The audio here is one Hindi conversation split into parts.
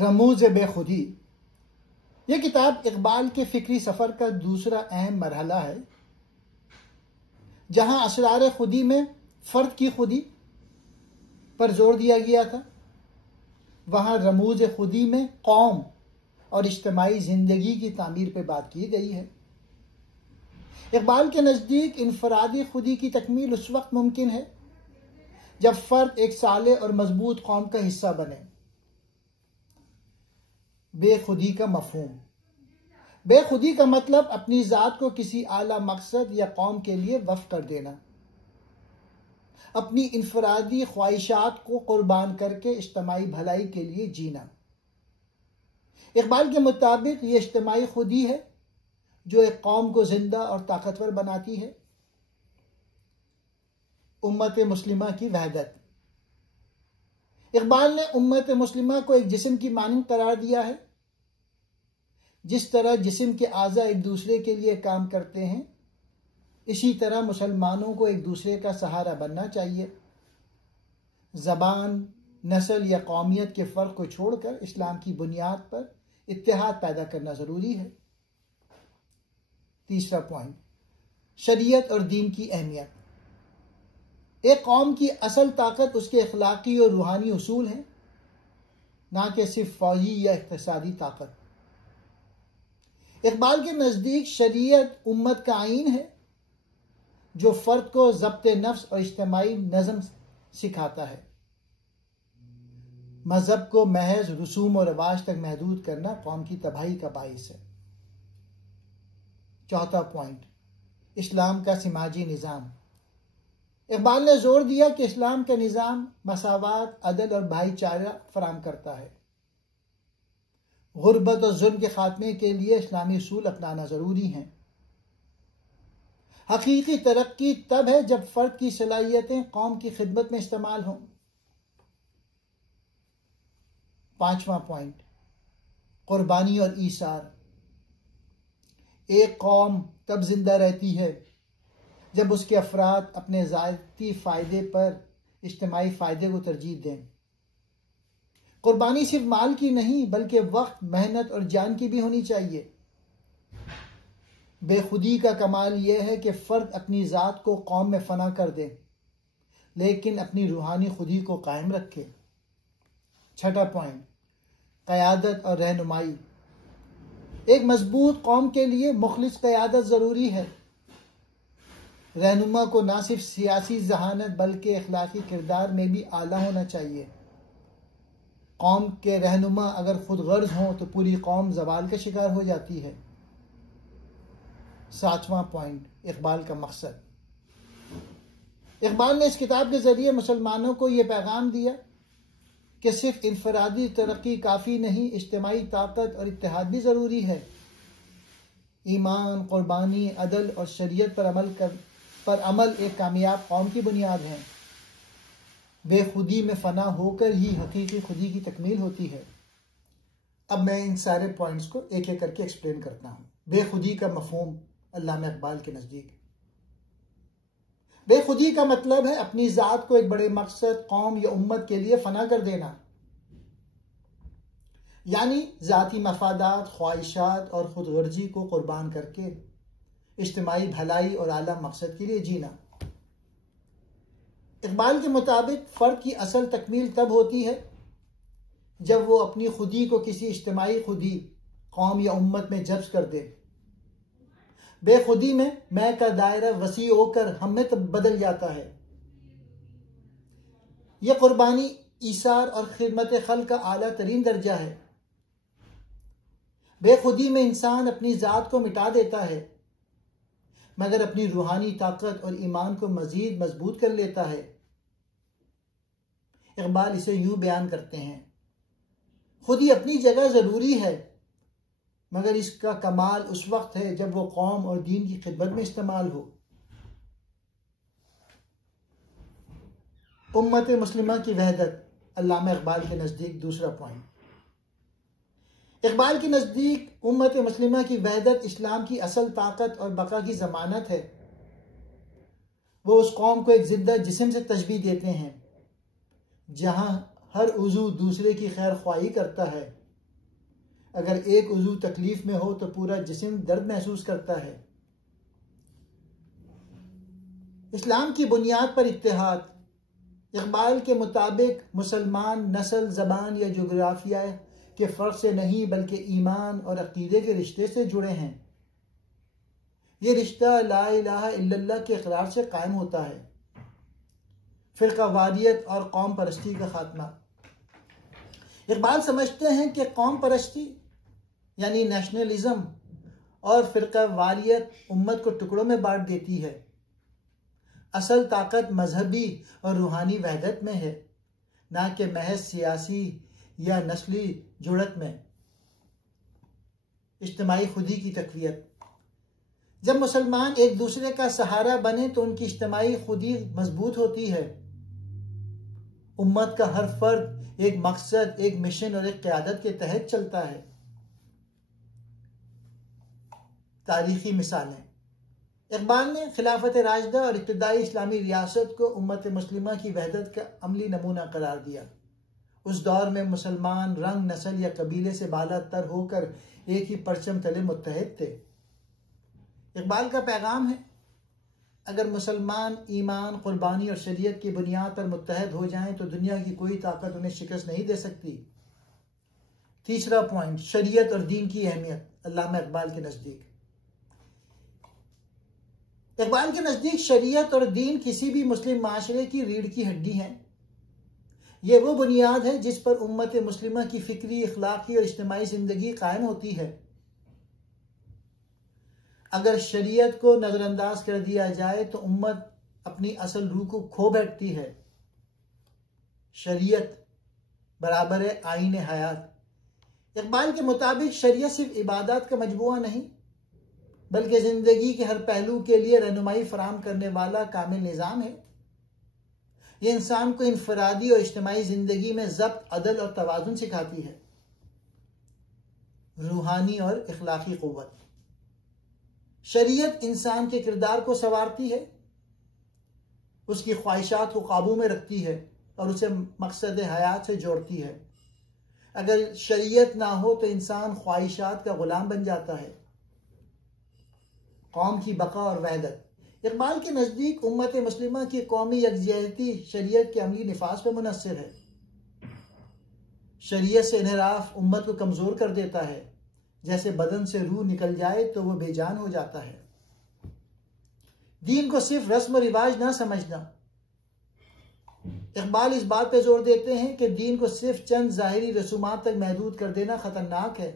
रमूज़ बेखुदी। यह किताब इकबाल के फ़िक्री सफ़र का दूसरा अहम मरहला है, जहाँ असरार खुदी में फ़र्द की खुदी पर जोर दिया गया था, वहाँ रमूज़ खुदी में कौम और इज्तिमाई ज़िंदगी की तामीर पर बात की गई है। इकबाल के नज़दीक इनफरादी खुदी की तकमील उस वक्त मुमकिन है जब फ़र्द एक साले और मजबूत कौम का हिस्सा बने। बेखुदी का मफ़हूम। बेखुदी का मतलब अपनी ज़ात को किसी आला मकसद या कौम के लिए वफ़ कर देना, अपनी इनफरादी ख्वाहिशात को कुर्बान करके इज्तिमाई भलाई के लिए जीना। इकबाल के मुताबिक ये इज्तिमाई खुदी है जो एक कौम को जिंदा और ताकतवर बनाती है। उम्मत मुस्लिमा की वहदत। इकबाल ने उम्मत मुस्लिमा को एक जिस्म की मानंद करार दिया है। जिस तरह जिस्म के आज़ा एक दूसरे के लिए काम करते हैं, इसी तरह मुसलमानों को एक दूसरे का सहारा बनना चाहिए। ज़बान, नस्ल या कौमियत के फ़र्क को छोड़कर इस्लाम की बुनियाद पर इत्तेहाद पैदा करना ज़रूरी है। तीसरा पॉइंट, शरीयत और दीन की अहमियत। एक कौम की असल ताकत उसके अखलाकी और रूहानी उसूल हैं, ना कि सिर्फ फौजी या इक़्तिसादी ताकत। इकबाल के नज़दीक शरीयत उम्मत का आईन है जो फ़र्द को ज़ब्त नफ्स और इज्तिमाई नज़म सिखाता है। मज़हब को महज रसूम और रवाज तक महदूद करना कौम की तबाही का बाइस है। चौथा पॉइंट, इस्लाम का समाजी निज़ाम। इकबाल ने जोर दिया कि इस्लाम का निज़ाम मसावात, अदल और भाईचारा फराहम करता है। गुर्बत और जुल्म के खात्मे के लिए इस्लामी उसूल अपनाना ज़रूरी है। हकीकी तरक्की तब है जब फ़र्द की सलाहियतें कौम की खिदमत में इस्तेमाल हों। पांचवा पॉइंट, कुर्बानी और ईसार। एक कौम तब जिंदा रहती है जब उसके अफराद अपने ज़ाती फ़ायदे पर इज्तिमाई फ़ायदे को तरजीह दें। कुर्बानी सिर्फ माल की नहीं बल्कि वक्त, मेहनत और जान की भी होनी चाहिए। बेखुदी का कमाल यह है कि फ़र्द अपनी ज़ात को कौम में फ़ना कर दे, लेकिन अपनी रूहानी खुदी को कायम रखे। छठा पॉइंट, क़यादत और रहनुमाई। एक मजबूत कौम के लिए मुखलिस क़यादत ज़रूरी है। रहनुमा को न सिर्फ सियासी जहानत बल्कि अखलाकी किरदार में भी आला होना चाहिए। कौम के रहनुमा अगर खुद गर्ज हों तो पूरी कौम ज़वाल का शिकार हो जाती है। सातवां पॉइंट, इकबाल का मकसद। इकबाल ने इस किताब के ज़रिए मुसलमानों को यह पैगाम दिया कि सिर्फ इनफरादी तरक्की काफ़ी नहीं, इज्तिमाई ताकत और इत्तेहाद भी ज़रूरी है। ईमान, कुर्बानी, अदल और शरीयत पर अमल एक कामयाब कौम की बुनियाद है। बेखुदी में फ़ना होकर ही हकीकी खुदी की तकमील होती है। अब मैं इन सारे पॉइंट्स को एक एक करके एक्सप्लेन करता हूँ। बेखुदी का मफ़हूम अल्लामा इकबाल के नज़दीक। बेखुदी का मतलब है अपनी ज़ात को एक बड़े मकसद, कौम या उम्मत के लिए फ़ना कर देना, यानी ज़ाती मफादात, ख्वाहिशात और खुदगर्जी को कुर्बान करके इज्तिमाई भलाई और आला मकसद के लिए जीना। इकबाल के मुताबिक फ़र्द की असल तकमील तब होती है जब वो अपनी खुदी को किसी इज्तिमाई खुदी, कौम या उम्मत में जब्स कर दे। बेखुदी में मैं का दायरा वसी होकर हम में तब बदल जाता है। यह कुर्बानी, ईसार और खिदमत खल्क का आला तरीन दर्जा है। बेखुदी में इंसान अपनी ज़ात को मिटा देता है मगर अपनी रूहानी ताकत और ईमान को मजीद मजबूत कर लेता है। इकबाल इसे यूं बयान करते हैं, खुदी अपनी जगह ज़रूरी है मगर इसका कमाल उस वक्त है जब वो कौम और दीन की खिदमत में इस्तेमाल हो। उम्मत मुस्लिमा की वहदत। अल्लामा इकबाल के नज़दीक दूसरा पॉइंट। इकबाल के नज़दीक उम्मत मुस्लिमा की वहदत इस्लाम की असल ताकत और बका की ज़मानत है। वो उस कौम को एक जिंदा जिस्म से तशबीह देते हैं जहाँ हर उज़ू दूसरे की खैर ख्वाही करता है अगर एक उज़ू तकलीफ में हो तो पूरा जिस्म दर्द महसूस करता है। इस्लाम की बुनियाद पर इत्तेहाद। इकबाल के मुताबिक मुसलमान नस्ल, ज़बान या जोग्राफिया के फ़र्क से नहीं बल्कि ईमान और अक़ीदे के रिश्ते से जुड़े हैं। ये रिश्ता ला इलाहा इल्लल्लाह के इक़रार से कायम होता है। फ़िरक़ावारियत और कौम परस्ती का खात्मा। इकबाल समझते हैं कि कौम परस्ती यानी नेशनलिज्म और फ़िरक़ावारियत उम्मत को टुकड़ों में बांट देती है। असल ताकत मजहबी और रूहानी वहदत में है, ना कि महज सियासी या नस्ली जुड़त में। इज्तिमाई खुदी की तक़वियत। जब मुसलमान एक दूसरे का सहारा बने तो उनकी इज्तिमाई खुदी मजबूत होती है। उम्मत का हर फर्द एक मकसद, एक मिशन और एक क़यादत के तहत चलता है। तारीखी मिसालें। इकबाल ने खिलाफत राशिदा और इब्तिदाई इस्लामी रियासत को उम्मत मुस्लिमा की वहदत का अमली नमूना करार दिया। उस दौर में मुसलमान रंग, नस्ल या कबीले से बालातर होकर एक ही परचम तले मुत्तहिद थे। इकबाल का पैगाम है, अगर मुसलमान ईमान, कुर्बानी और शरीयत की बुनियाद पर मुत्तहिद हो जाएं तो दुनिया की कोई ताकत उन्हें शिकस्त नहीं दे सकती। तीसरा पॉइंट, शरीयत और दीन की अहमियत। अल्लामा इकबाल के नज़दीक शरीयत और दीन किसी भी मुस्लिम माशरे की रीढ़ की हड्डी हैं। ये वो बुनियाद है जिस पर उम्मत मुस्लिमा की फिक्री, अखलाकी और इज्तिमाई जिंदगी कायम होती है। अगर शरीयत को नजरअंदाज कर दिया जाए तो उम्मत अपनी असल रूह को खो बैठती है। शरीयत बराबर है आईन हयात। इकबाल के मुताबिक शरीयत सिर्फ इबादत का मजमुआ नहीं बल्कि जिंदगी के हर पहलू के लिए रहनुमाई फराहम करने वाला कामिल निज़ाम है। ये इंसान को इनफरादी और इज्तिमाई जिंदगी में ज़ब्त, अदल और तवाज़ुन सिखाती है। रूहानी और इखलाकी क़ुव्वत। शरीयत इंसान के किरदार को संवारती है, उसकी ख्वाहिशात को काबू में रखती है और उसे मकसद हयात से जोड़ती है। अगर शरीयत ना हो तो इंसान ख्वाहिशात का गुलाम बन जाता है। कौम की बका और वहदत। इकबाल के नज़दीक उम्मत मुस्लिमा की कौमी यकजहती शरीयत के अमली निफाज पर मुनस्सिर है। शरीयत से इनहराफ उम्मत को कमज़ोर कर देता है। जैसे बदन से रूह निकल जाए तो वह बेजान हो जाता है। दीन को सिर्फ रस्म और रिवाज ना समझना। इकबाल इस बात पर जोर देते हैं कि दीन को सिर्फ चंद ज़ाहिरी रसूमात तक महदूद कर देना खतरनाक है।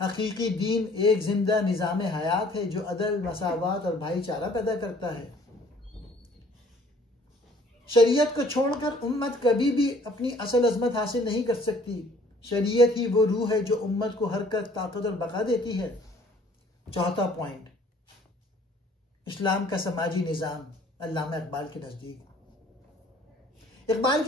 हकीकी दीन एक जिंदा निज़ाम हयात है जो अदल, मसावात और भाईचारा पैदा करता है। शरीयत को छोड़कर उम्मत कभी भी अपनी असल अजमत हासिल नहीं कर सकती। शरीयत ही वो रूह है जो उम्मत को हरकत, ताकत और बका देती है। चौथा पॉइंट, इस्लाम का समाजी निज़ाम। अल्लामा इकबाल के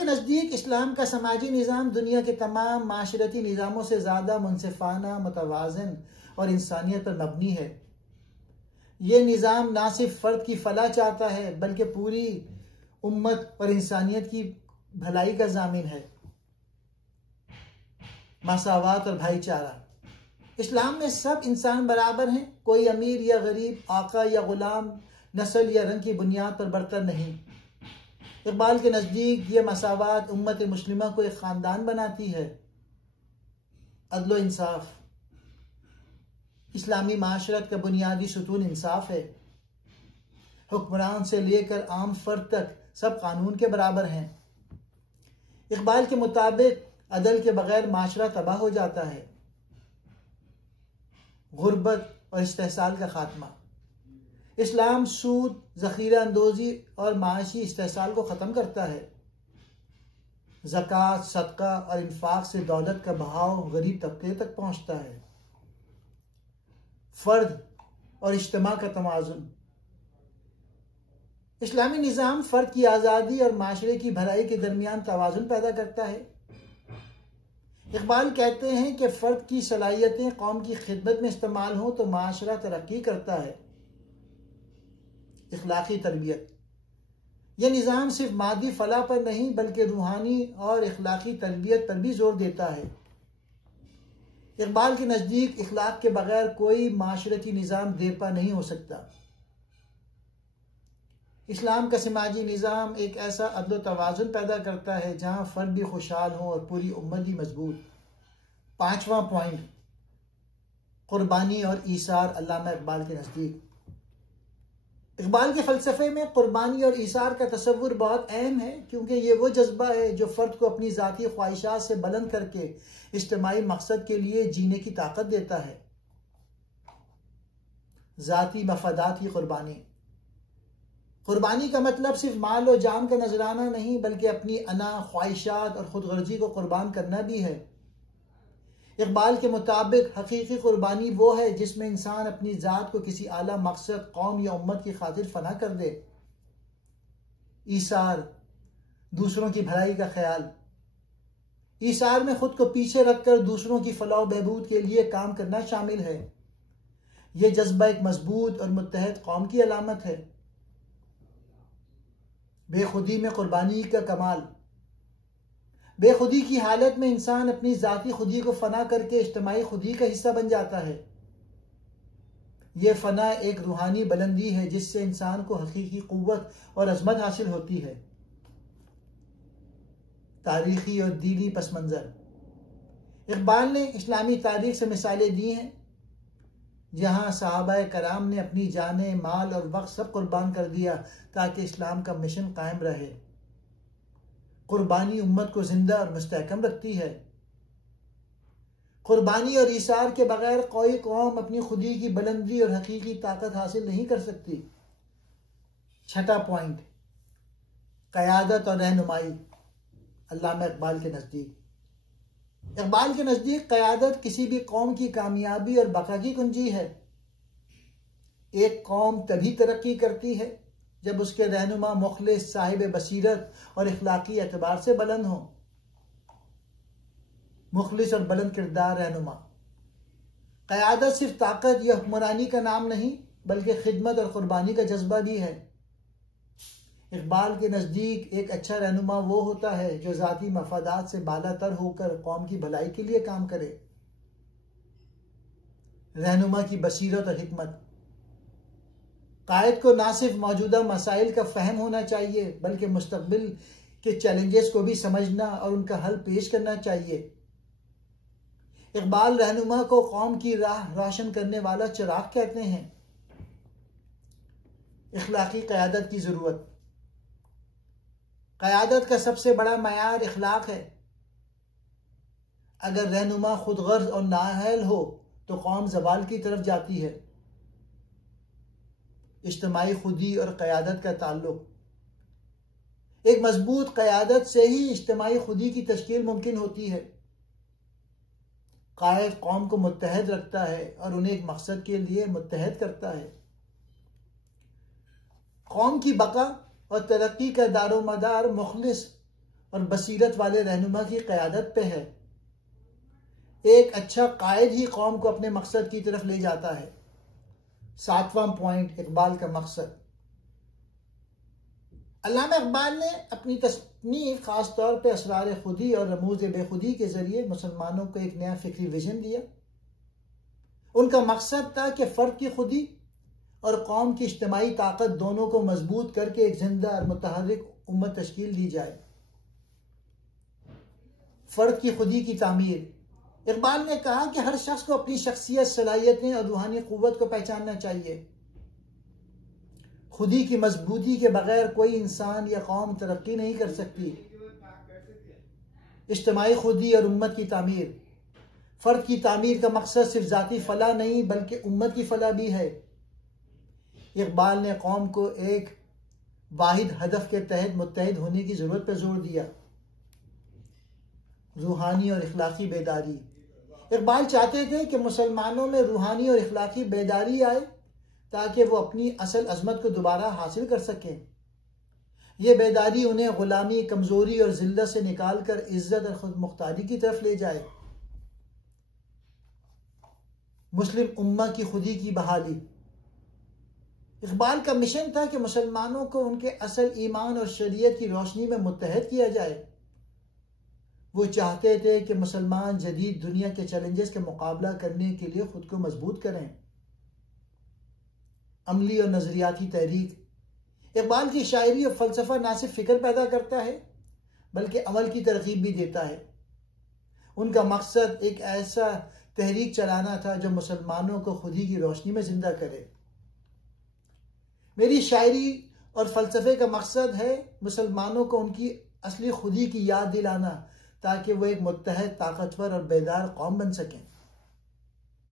नज़दीक इस्लाम का समाजी निज़ाम दुनिया के तमाम माशरती निज़ामों से ज़्यादा मुनसिफाना, मुतवाज़िन और इंसानियत पर मबनी है। ये निज़ाम ना सिर्फ फ़र्द की फलाह चाहता है बल्कि पूरी उम्मत और इंसानियत की भलाई का ज़ामिन है। मसावात और भाईचारा। इस्लाम में सब इंसान बराबर हैं। कोई अमीर या गरीब, आका या गुलाम, नस्ल या रंग की बुनियाद पर बरतर नहीं। इकबाल के नज़दीक ये मसावात उम्मत मुस्लिमा को एक ख़ानदान बनाती है। अदल व इंसाफ। इस्लामी माशरत का बुनियादी सुतून इंसाफ है। हुक्मरान से लेकर आम फर्द तक सब कानून के बराबर हैं। इकबाल के मुताबिक अदल के बगैर माशरा तबाह हो जाता है। गुर्बत और इस्तेहसाल का खात्मा। इस्लाम सूद, ज़ख़ीरा अंदोज़ी और माशी इस्तेहसाल को ख़त्म करता है। ज़कात, सदका और इन्फाक से दौलत का बहाव गरीब तबके तक पहुँचता है। फ़र्द और इज्तिमा का तवाज़ुन। इस्लामी निज़ाम फ़र्द की आज़ादी और माशरे की भलाई के दरमियान तवाज़ुन पैदा करता है। इकबाल कहते हैं कि फ़र्द की सलाहियतें कौम की खिदमत में इस्तेमाल हों तो माशरा तरक्की करता है। इखलाकी तरबियत। यह निज़ाम सिर्फ मादी फलाह पर नहीं बल्कि रूहानी और इखलाकी तरबियत पर भी जोर देता है। इकबाल के नज़दीक इखलाक के बगैर कोई माशरती निज़ाम देरपा नहीं हो सकता। इस्लाम का समाजी निज़ाम एक ऐसा अदल तवाज़ुन पैदा करता है जहाँ फ़र्द भी खुशहाल हो और पूरी उम्मत भी मजबूत। 5वां पॉइंट, कुर्बानी और ईसार अल्लामा इकबाल के नज़दीक। इकबाल के फ़लसफ़े में कुर्बानी और ईसार का तसव्वुर बहुत अहम है, क्योंकि ये वो जज्बा है जो फ़र्द को अपनी ज़ाती ख्वाहिशात से बुलंद करके इज्तिमाई मकसद के लिए जीने की ताकत देता है। ज़ाती मफादात की कुर्बानी। कुर्बानी का मतलब सिर्फ माल और जान का नजराना नहीं, बल्कि अपनी अना, ख्वाहिशात और खुदगर्जी को कुर्बान करना भी है। इकबाल के मुताबिक हकीकी कुर्बानी वो है जिसमें इंसान अपनी ज़ात को किसी आला मकसद, कौम या उम्मत की खातिर फना कर दे। ईसार, दूसरों की भलाई का ख्याल। ईसार में खुद को पीछे रखकर दूसरों की फलाह बहबूद के लिए काम करना शामिल है। यह जज्बा एक मजबूत और मुत्तहद कौम की अलामत है। बेखुदी में कुर्बानी का कमाल। बेखुदी की हालत में इंसान अपनी ज़ाती खुदी को फना करके इज्तिमाई खुदी का हिस्सा बन जाता है। यह फना एक रूहानी बुलंदी है जिससे इंसान को हकीकी कुव्वत और अजमत हासिल होती है। तारीखी और दीनी पस मंज़र। इकबाल ने इस्लामी तारीख से मिसालें दी हैं जहाँ सहाबाए कराम ने अपनी जाने, माल और वक्त सब कुर्बान कर दिया ताकि इस्लाम का मिशन कायम रहे। कुर्बानी उम्मत को जिंदा और मुस्तहकम रखती है। कुर्बानी और ईसार के बगैर कोई कौम अपनी खुदी की बुलंदी और हकीकी ताकत हासिल नहीं कर सकती। 6वां पॉइंट, क़यादत और रहनुमाई अल्लामा इकबाल के नज़दीक। इकबाल के नज़दीक क़यादत किसी भी कौम की कामयाबी और बका की कुंजी है। एक कौम तभी तरक्की करती है जब उसके रहनुमा मुखलिस, साहिब बसीरत और इखलाकी एतबार से बुलंद हों। मुखलिस और बुलंद किरदार रहनुमा। क़यादत सिर्फ ताकत या हुक्मरानी का नाम नहीं, बल्कि खिदमत और कुर्बानी का जज्बा भी है। इकबाल के नज़दीक एक अच्छा रहनुमा वो होता है जो ज़ाती मफादात से बालातर होकर कौम की भलाई के लिए काम करे। रहनुमा की बसीरत और हिकमत। कायद को ना सिर्फ मौजूदा मसाइल का फहम होना चाहिए, बल्कि मुस्तकबिल के चैलेंजेस को भी समझना और उनका हल पेश करना चाहिए। इकबाल रहनुमा को कौम की राह रोशन करने वाला चिराग कहते हैं। इखलाकी क़यादत की ज़रूरत। क़यादत का सबसे बड़ा मयार इखलाक है। अगर रहनुमा खुदगर्ज और नाअहल हो तो कौम ज़वाल की तरफ जाती है। इज्तिमाई खुदी और क़यादत का ताल्लुक। एक मजबूत क़यादत से ही इज्तिमाई खुदी की तश्कील मुमकिन होती है। कायद कौम को मुत्तहद रखता है और उन्हें एक मकसद के लिए मुत्तहद करता है। कौम की बका और तरक्की का दारोमदार मुखलिस और बसीरत वाले रहनुमा की क़यादत पे है। एक अच्छा कायद ही कौम को अपने मकसद की तरफ ले जाता है। 7वां पॉइंट, इकबाल का मकसद। अल्लामा इकबाल ने अपनी तस्नीफ खास तौर पे असरार खुदी और रमूज बेखुदी के जरिए मुसलमानों को एक नया फिक्री विजन दिया। उनका मकसद था कि फ़र्द की खुदी और कौम की इज्तिमाई ताकत दोनों को मजबूत करके एक जिंदा और मुतहर्रिक उम्मत तश्कील दी जाए। फ़र्द की खुदी की तामीर। इकबाल ने कहा कि हर शख्स को अपनी शख्सियत, सलाहियतें और रूहानी क़ुव्वत को पहचानना चाहिए। खुदी की मजबूती के बगैर कोई इंसान या कौम तरक्की नहीं कर सकती। इज्तिमाई खुदी और उम्मत की तामीर। फ़र्द की तामीर का मकसद सिर्फ ज़ाती फलाह नहीं, बल्कि उम्मत की फलाह भी है। इकबाल ने कौम को एक वाहिद हदफ के तहत मुत्तहिद होने की ज़रूरत पर जोर दिया। रूहानी और इखलाकी बेदारी। इकबाल चाहते थे कि मुसलमानों में रूहानी और इखलाकी बेदारी आए ताकि वो अपनी असल अजमत को दोबारा हासिल कर सकें। ये बेदारी उन्हें गुलामी, कमजोरी और जिल्लत से निकाल कर इज्जत और खुद मुख्तारी की तरफ ले जाए। मुस्लिम उम्मा की खुदी की बहाली। इकबाल का मिशन था कि मुसलमानों को उनके असल ईमान और शरीयत की रोशनी में मुत्तहद किया जाए। वो चाहते थे कि मुसलमान जदीद दुनिया के चैलेंजेस के मुकाबला करने के लिए खुद को मजबूत करें। अमली और नजरियाती तहरीक। इकबाल की शायरी और फलसफा ना सिर्फ फिक्र पैदा करता है बल्कि अमल की तरगीब भी देता है। उनका मकसद एक ऐसा तहरीक चलाना था जो मुसलमानों को खुदी की रोशनी में जिंदा करे। मेरी शायरी और फलसफे का मकसद है मुसलमानों को उनकी असली खुदी की याद दिलाना, ताकि वो एक मुत्तहद, ताकतवर और बेदार कौम बन सकें।